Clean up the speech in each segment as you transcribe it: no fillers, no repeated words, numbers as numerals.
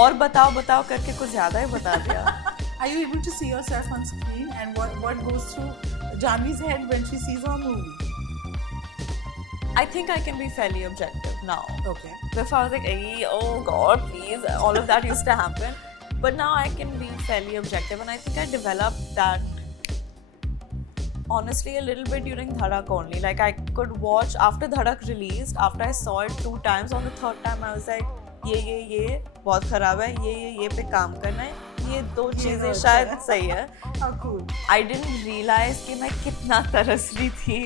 और बताओ बताओ करके कुछ ज़्यादा ही बता दिया. Are you able to see yourself on screen, and what goes through Janhvi's head when she sees her movie? I think I can be fairly objective now. Okay. Before I was like, "Ay, oh God, please," all of that used to happen. But now I can be fairly objective, and I think I developed that honestly a little bit during Dhadak only. Like I could watch after Dhadak released, after I saw it 2 times, on the 3rd time I was like, ये बहुत खराब है, ये पे काम करना है, ये 2 चीज़ें शायद सही है. How cool. I didn't realize कि मैं कितना तरस रही थी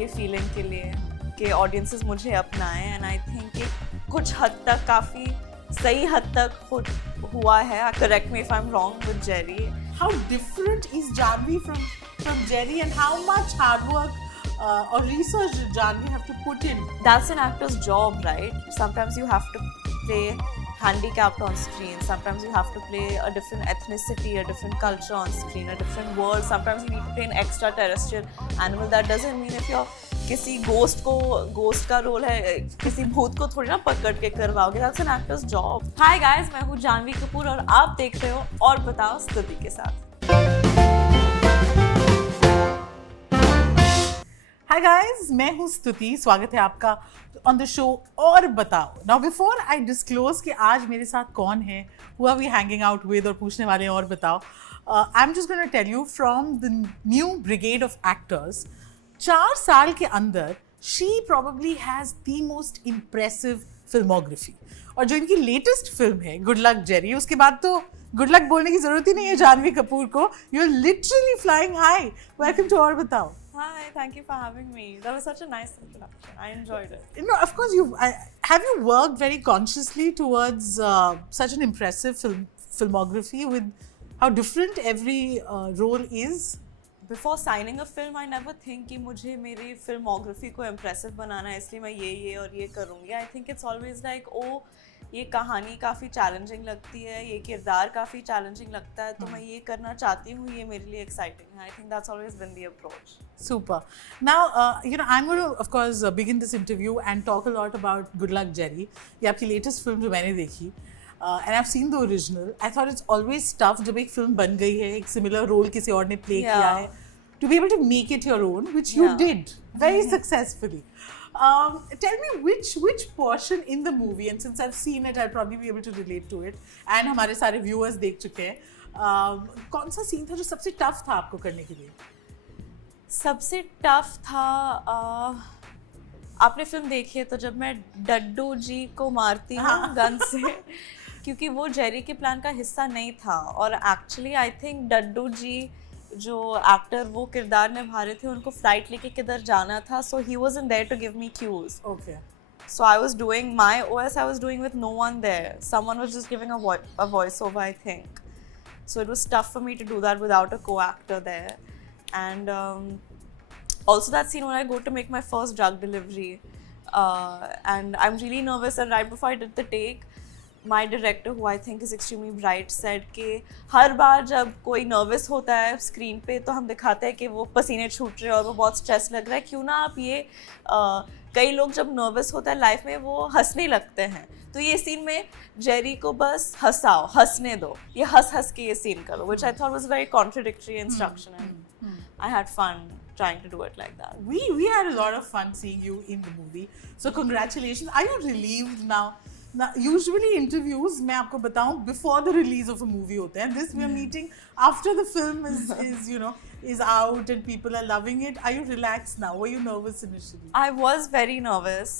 ये फीलिंग के लिए कि ऑडियंसेस मुझे अपनाएं, एंड आई थिंक कि कुछ हद तक काफ़ी सही हद तक हुआ है. Correct me if I'm wrong with Jerry. How different is Janhvi from Jerry, and how much hard work or research did Janhvi have to put in? That's an actor's job, right? Sometimes you have to play handicapped on screen. Sometimes you have to play a different ethnicity, a different culture on screen, a different world. Sometimes you need to play an extraterrestrial animal. That doesn't mean if you're किसी ghost का role है, किसी भूत को थोड़ी ना पकड़ के करवाओगे. That's an actor's job. Hi guys, मैं हूँ जानवी कपूर और आप देख रहे हो और बताओ स्तुति के साथ. Hi guys, मैं हूँ स्तुति. स्वागत है आपका on the show और बताओ. Now before I disclose कि आज मेरे साथ कौन है, who are we hanging out with और पूछने वाले हैं और बताओ, I'm just going to tell you from the new brigade of actors. 4 साल के अंदर she probably has the most impressive filmography. और जो इनकी latest film है Good Luck Jerry, उसके बाद तो good luck बोलने की जरूरत ही नहीं है जानवी कपूर को. You're literally flying high. Welcome to और बताओ. Hi, thank you for having me. That was such a nice introduction. I enjoyed it. You know, of course, have you worked very consciously towards such an impressive filmography with how different every role is? Before signing a film, I never think कि मुझे मेरी filmography को impressive बनाना है, इसलिए मैं ये और ये करूँगी. I think it's always like, oh, ये कहानी काफ़ी challenging लगती है, ये किरदार काफ़ी challenging लगता है, तो मैं ये करना चाहती हूँ, ये मेरे लिए exciting है. I think that's always been the approach. Super. Now, you know, I'm going to, of course, begin this interview and talk a lot about Good Luck Jerry. ये आपकी latest film जो मैंने देखी, and I've seen the original. I thought it's always tough जब एक film बन गई है, एक similar role किसी और ने play किया है, to be able to make it your own, which you did very successfully. Tell me which portion in the movie, and since I've seen it, I'll probably be able to relate to it, and हमारे सारे viewers देख चुके हैं, कौन सा scene था जो सबसे tough था आपको करने के लिए? सबसे tough था, आपने फिल्म देखी है तो जब मैं डड्डू जी को मारती हूँ गन से, क्योंकि वो जेरी के प्लान का हिस्सा नहीं था, और एक्चुअली आई थिंक डड्डू जी जो एक्टर वो किरदार निभा रहे थे, उनको फ्लाइट लेके किधर जाना था, so he wasn't there to give me cues. Okay. So I was doing my OS, I was doing with no one there. Someone was just giving a voiceover, I think. So it was tough for me to do that without a co-actor there. And also that scene when I go to make my first drug delivery, and I'm really nervous, and right before I did the take, my director, who I think is extremely bright, said कि हर बार जब कोई nervous होता है screen पे तो हम दिखाते हैं कि वो पसीने छूट रहे हैं और वो बहुत स्ट्रेस लग रहा है, क्यों ना आप ये कई लोग जब nervous होता है लाइफ में वो हंसने लगते हैं, तो ये सीन में जेरी को बस हंसाओ, हंसने दो, ये हंस के ये सीन करो, which I thought was a very contradictory instruction, and I had fun trying to do it like that. We had a lot of fun seeing you in the movie, so congratulations. Are you relieved now? Now, usually interviews, मैं आपको बताऊं, before the release of a movie होते हैं. This we are meeting after the film is you know is out and people are loving it. Are you relaxed now? Were you nervous initially? I was very nervous.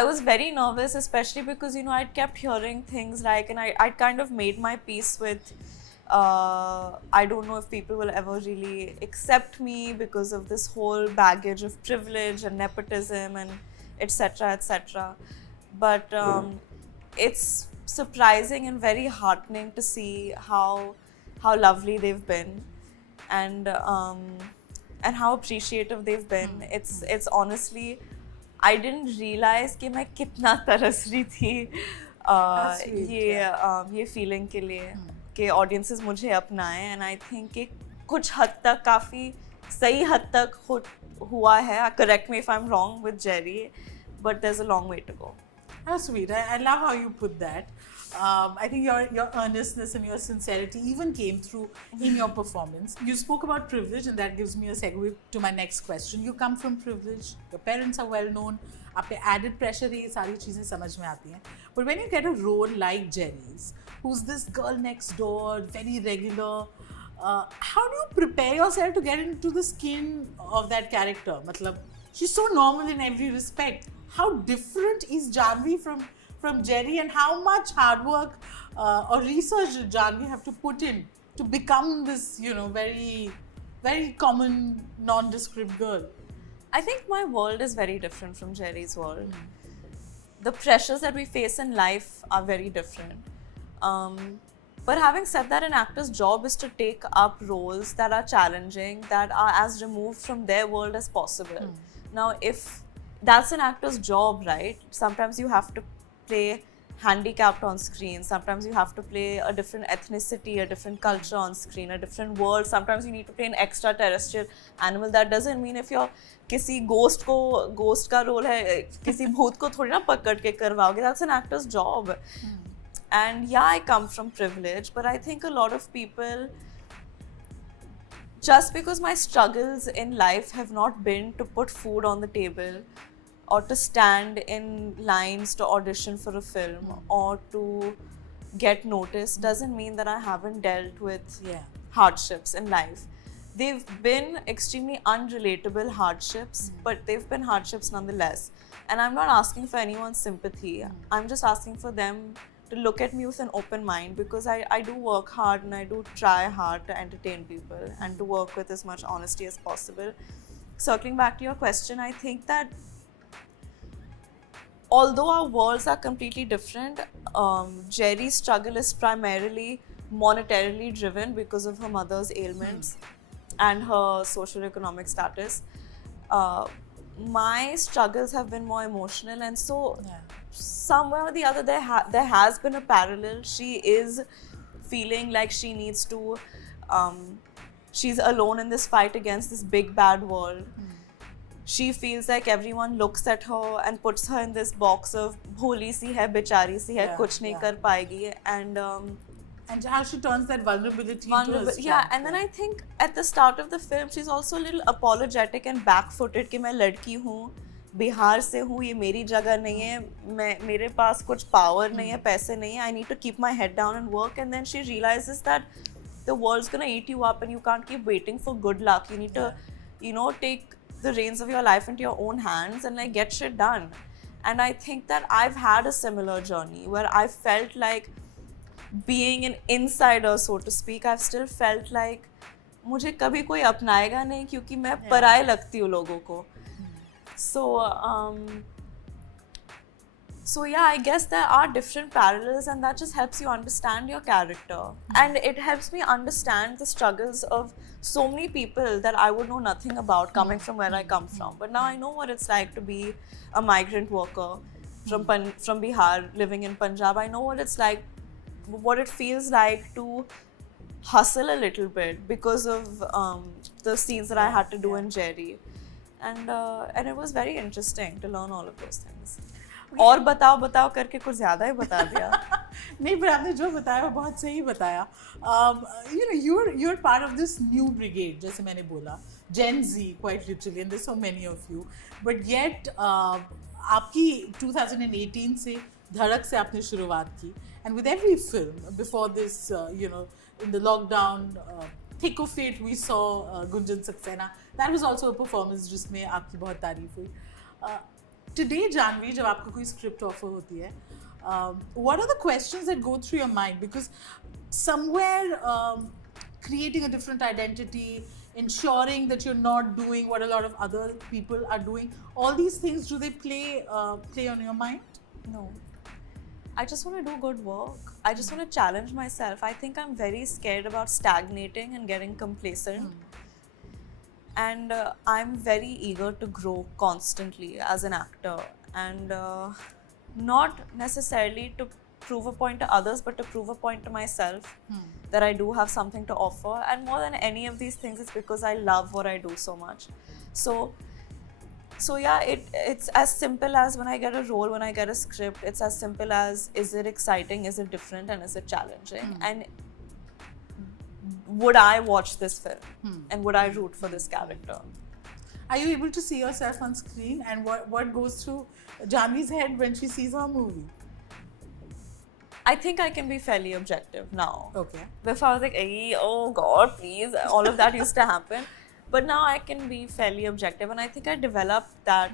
I was very nervous, especially because I'd kept hearing things like, and I'd kind of made my peace with. I don't know if people will ever really accept me because of this whole baggage of privilege and nepotism and etc. But it's surprising and very heartening to see how lovely they've been, and how appreciative they've been. It's honestly, I didn't realize कि मैं कितना तरस रही थी ये feeling के लिए कि audiences मुझे अपनाएं, and I think कि कुछ हद तक काफ़ी सही हद तक हुआ है. Correct me if I'm wrong with Jerry, but there's a long way to go. How sweet. I love how you put that. I think your earnestness and your sincerity even came through in your performance. You spoke about privilege, and that gives me a segue to my next question. You come from privilege. Your parents are well known. आप पे added pressure है, ये सारी चीज़ें समझ में आती हैं. But when you get a role like Jerry's, who's this girl next door, very regular, how do you prepare yourself to get into the skin of that character? मतलब, she's so normal in every respect. How different is Janhvi from Jerry, and how much hard work or research did Janhvi have to put in to become this, very, very common, nondescript girl? I think my world is very different from Jerry's world. The pressures that we face in life are very different. But having said that, an actor's job is to take up roles that are challenging, that are as removed from their world as possible. Now, if that's an actor's job, right? Sometimes you have to play handicapped on screen. Sometimes you have to play a different ethnicity, a different culture on screen, a different world. Sometimes you need to play an extraterrestrial animal. That doesn't mean if you're किसी ghost का role है, किसी भूत को थोड़ी ना पकड़ के करवाओगे. That's an actor's job. And yeah, I come from privilege, but I think a lot of people, just because my struggles in life have not been to put food on the table or to stand in lines to audition for a film or to get noticed, doesn't mean that I haven't dealt with hardships in life. They've been extremely unrelatable hardships, but they've been hardships nonetheless. And I'm not asking for anyone's sympathy. I'm just asking for them to look at me with an open mind, because I do work hard and I do try hard to entertain people and to work with as much honesty as possible. Circling back to your question, I think that although our worlds are completely different, Jerry's struggle is primarily monetarily driven because of her mother's ailments and her socioeconomic status. My struggles have been more emotional, and so somewhere or the other there has been a parallel. She is feeling like she needs to, she's alone in this fight against this big bad world. She feels like everyone looks at her and puts her in this box of bholi si hai, bichari si hai, kuch nahi kar paegi, and how she turns that vulnerability into a strength. Yeah, and then I think at the start of the film she's also a little apologetic and back-footed कि मैं लड़की हूँ, बिहार से हूँ, ये मेरी जगह नहीं है, मेरे पास कुछ power नहीं है, पैसे नहीं है, I need to keep my head down and work. And then she realizes that the world's gonna eat you up and you can't keep waiting for good luck. You need to, take the reins of your life into your own hands and like get shit done. And I think that I've had a similar journey where I felt like being an insider, so to speak. I've still felt like मुझे कभी कोई अपनाएगा नहीं क्योंकि मैं पराए लगती हूँ लोगों को. So yeah, I guess there are different parallels, and that just helps you understand your character. And it helps me understand the struggles of so many people that I would know nothing about coming from where I come from. But now I know what it's like to be a migrant worker from Bihar living in Punjab. I know what it's like, what it feels like to hustle a little bit because of the scenes that I had to do in Jerry. And it was very interesting to learn all of those things. और बताओ करके कुछ ज़्यादा ही बता दिया. नहीं, पर आपने जो बताया वो बहुत सही बताया. You're part of this new brigade, जैसे मैंने बोला, Gen Z quite literally, and there's so many of you. But yet आपकी 2018 से धड़क से आपने शुरुआत की, and with every film before this, in the lockdown, thick of it, we saw Gunjan Saxena. That was also a performance जिसमें आपकी बहुत तारीफ हुई. Today, Janhvi, जब आपको कोई script offer होती है, what are the questions that go through your mind? Because somewhere creating a different identity, ensuring that you're not doing what a lot of other people are doing, all these things, do they play on your mind? No. I just want to do good work. I just want to challenge myself. I think I'm very scared about stagnating and getting complacent. And I'm very eager to grow constantly as an actor, and not necessarily to prove a point to others, but to prove a point to myself that I do have something to offer. And more than any of these things, it's because I love what I do so much. So So yeah, it's as simple as when I get a role, when I get a script, it's as simple as, is it exciting, is it different, and is it challenging? And would I watch this film? And would I root for this character? Are you able to see yourself on screen, and what goes through Janhvi's head when she sees her movie? I think I can be fairly objective now. Okay. Before I was like, "Ay, oh God, please," all of that used to happen. But now I can be fairly objective, and I think I developed that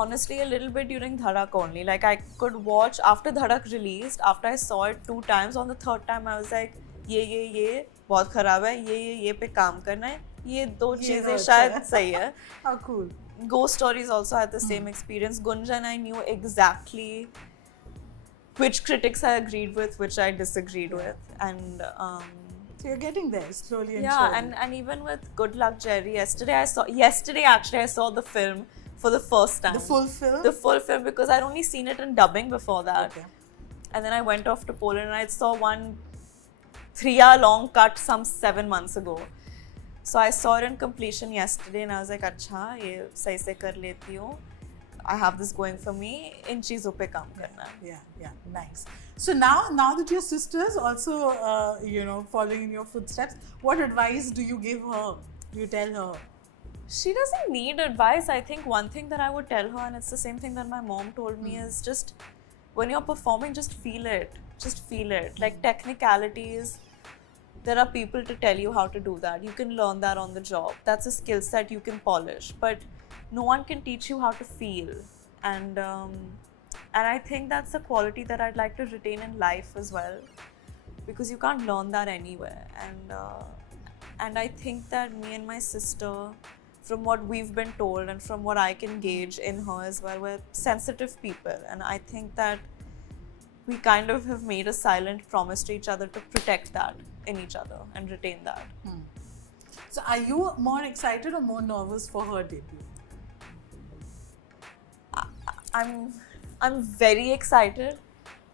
honestly a little bit during Dhadak only. Like I could watch after Dhadak released, after I saw it 2 times, on the 3rd time I was like, ये बहुत खराब है, ये पे काम करना है, ये 2 चीजें शायद सही है. How cool. Ghost Stories also had the same experience. Gunjan, I knew exactly which critics I agreed with, which I disagreed with, and so you're getting there slowly and yeah, slowly. and even with Good Luck Jerry, yesterday actually I saw the film for the first time. The full film? The full film, because I'd only seen it in dubbing before that. Okay. And then I went off to Poland and I saw one 3-hour long cut some 7 months ago. So I saw it in completion yesterday and I was like, अच्छा ये सही से कर लेती हूँ. I have this going for me. इन चीज़ों पे काम करना है. Yeah, nice. So now that your sister's also, following in your footsteps, what advice do you give her? Do you tell her? She doesn't need advice. I think one thing that I would tell her, and it's the same thing that my mom told me, is just when you're performing, just feel it. Just feel it. Like technicalities, there are people to tell you how to do that. You can learn that on the job. That's a skill set you can polish. But no one can teach you how to feel. And I think that's a quality that I'd like to retain in life as well. Because you can't learn that anywhere. And I think that me and my sister, from what we've been told and from what I can gauge in her as well, we're sensitive people. And I think that we kind of have made a silent promise to each other to protect that in each other and retain that. So are you more excited or more nervous for her debut? I'm very excited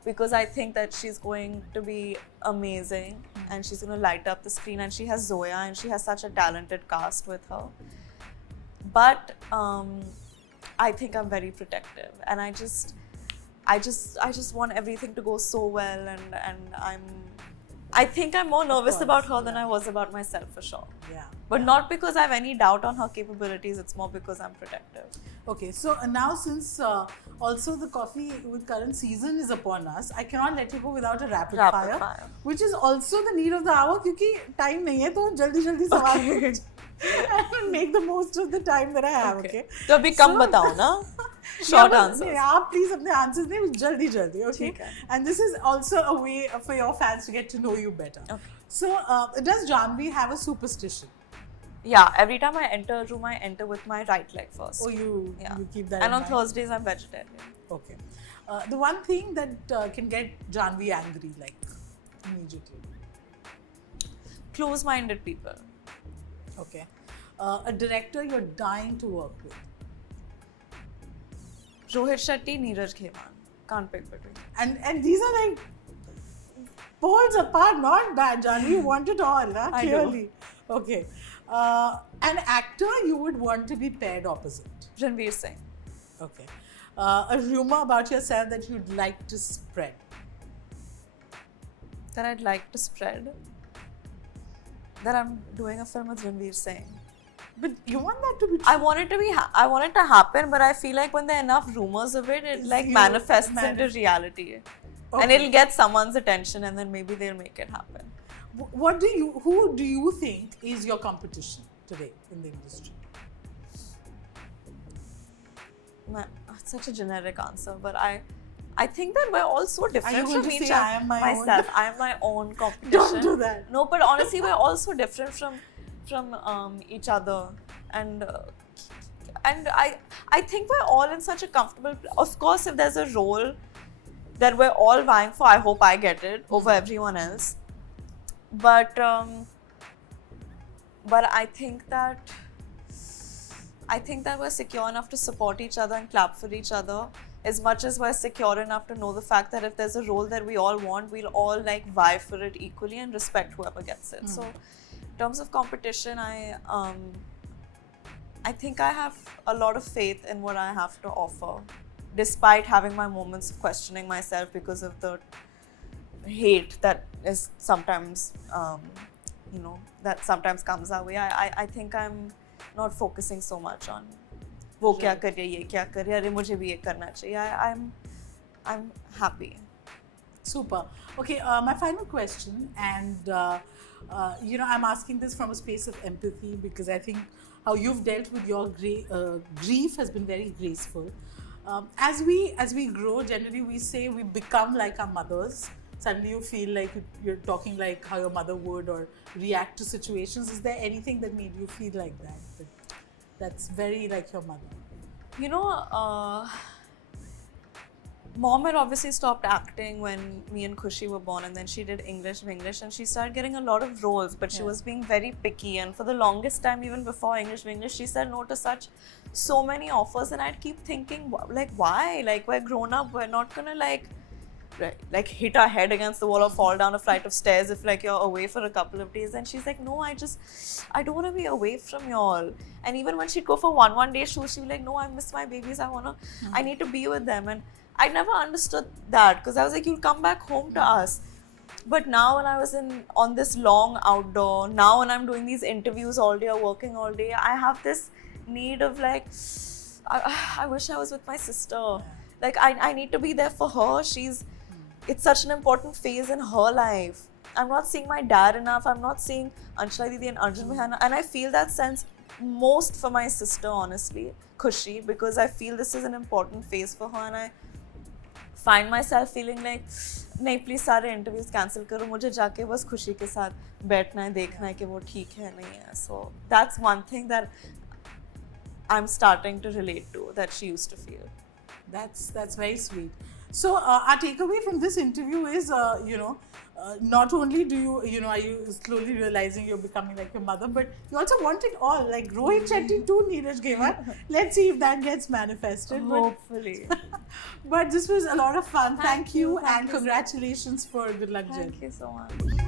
because I think that she's going to be amazing and she's going to light up the screen, and she has Zoya and she has such a talented cast with her. But I think I'm very protective, and I just want everything to go so well, and I think I'm more nervous about her than I was about myself, for sure. Yeah. But not because I have any doubt on her capabilities, it's more because I'm protective. Okay, so now since also the Coffee with Karan season is upon us, I cannot let you go without a rapid fire, which is also the need of the hour, because time nahi hai, to jaldi sawal पूछ. And make the most of the time that I have, okay? तो अभी कम बताओ ना. Short answers. आप please अपने answers दें जल्दी, okay? And this is also a way for your fans to get to know you better. Okay. So, does Janhvi have a superstition? Yeah, every time I enter a room, I enter with my right leg first. Oh, you keep that. And in on mind. Thursdays, I'm vegetarian. Okay. The one thing that can get Janhvi angry, like immediately. Close-minded people. Okay. A director you're dying to work with. Rohit Shetty, Neeraj Khaiman. Can't pick between. And these are like poles apart, not bad. Janhvi, you want it all, huh? Clearly. Okay. An actor you would want to be paired opposite. Ranveer Singh. Okay. A rumor about yourself that you'd like to spread. That I'd like to spread. That I'm doing a film with Ranveer Singh. But you want that to be true. I want it to happen, but I feel like when there are enough rumors of it, it like manifests into reality. Okay. And it'll get someone's attention, and then maybe they'll make it happen. Who do you think is your competition today in the industry? It's such a generic answer, but I think that we're all so different. Are you going to say I am myself? I am my own competition. Don't do that. No, but honestly, we're all so different from each other, and I think we're all in such a comfortable. Of course, if there's a role that we're all vying for, I hope I get it over everyone else. But I think that we're secure enough to support each other and clap for each other, as much as we're secure enough to know the fact that if there's a role that we all want, we'll all like vie for it equally and respect whoever gets it. So in terms of competition, I think I have a lot of faith in what I have to offer, despite having my moments of questioning myself because of the hate that is sometimes, that sometimes comes our way. I think I'm not focusing so much on वो क्या कर रही है ये क्या कर रही है अरे मुझे भी ये करना चाहिए. I'm happy. Super. Okay, my final question, and I'm asking this from a space of empathy because I think how you've dealt with your grief has been very graceful. As we grow, generally we say we become like our mothers. Suddenly you feel like you're talking like how your mother would or react to situations. Is there anything that made you feel like that? That's very like your mother. Mom had obviously stopped acting when me and Khushi were born, and then she did English, and she started getting a lot of roles, but she was being very picky, and for the longest time, even before English, she said no to so many offers, and I'd keep thinking, like, why? Like, we're grown up, we're not gonna like hit our head against the wall or fall down a flight of stairs if like you're away for a couple of days. And she's like, no, I don't want to be away from y'all. And even when she'd go for one day shoots, she'd be like, no, I miss my babies, I need to be with them. And I never understood that because I was like, you'll come back home to us. But now when I was on this long outdoor, now when I'm doing these interviews all day or working all day, I have this need of like, I wish I was with my sister. Like I need to be there for her. It's such an important phase in her life. I'm not seeing my dad enough. I'm not seeing Anshula Didi and Arjun Bhai, and I feel that sense most for my sister, honestly, Khushi, because I feel this is an important phase for her, and I find myself feeling like, नहीं please सारे interviews cancel करो, मुझे जाके बस खुशी के साथ बैठना है, देखना है कि वो ठीक है नहीं है. So that's one thing that I'm starting to relate to that she used to feel. That's very sweet. So our takeaway from this interview is, not only are you slowly realizing you're becoming like your mother, but you also want it all. Like Rohit Shetty too, Neeraj Gewar. Let's see if that gets manifested. Hopefully. But this was a lot of fun. Thank you, and Thank you congratulations for Good Luck Jen. Thank you so much.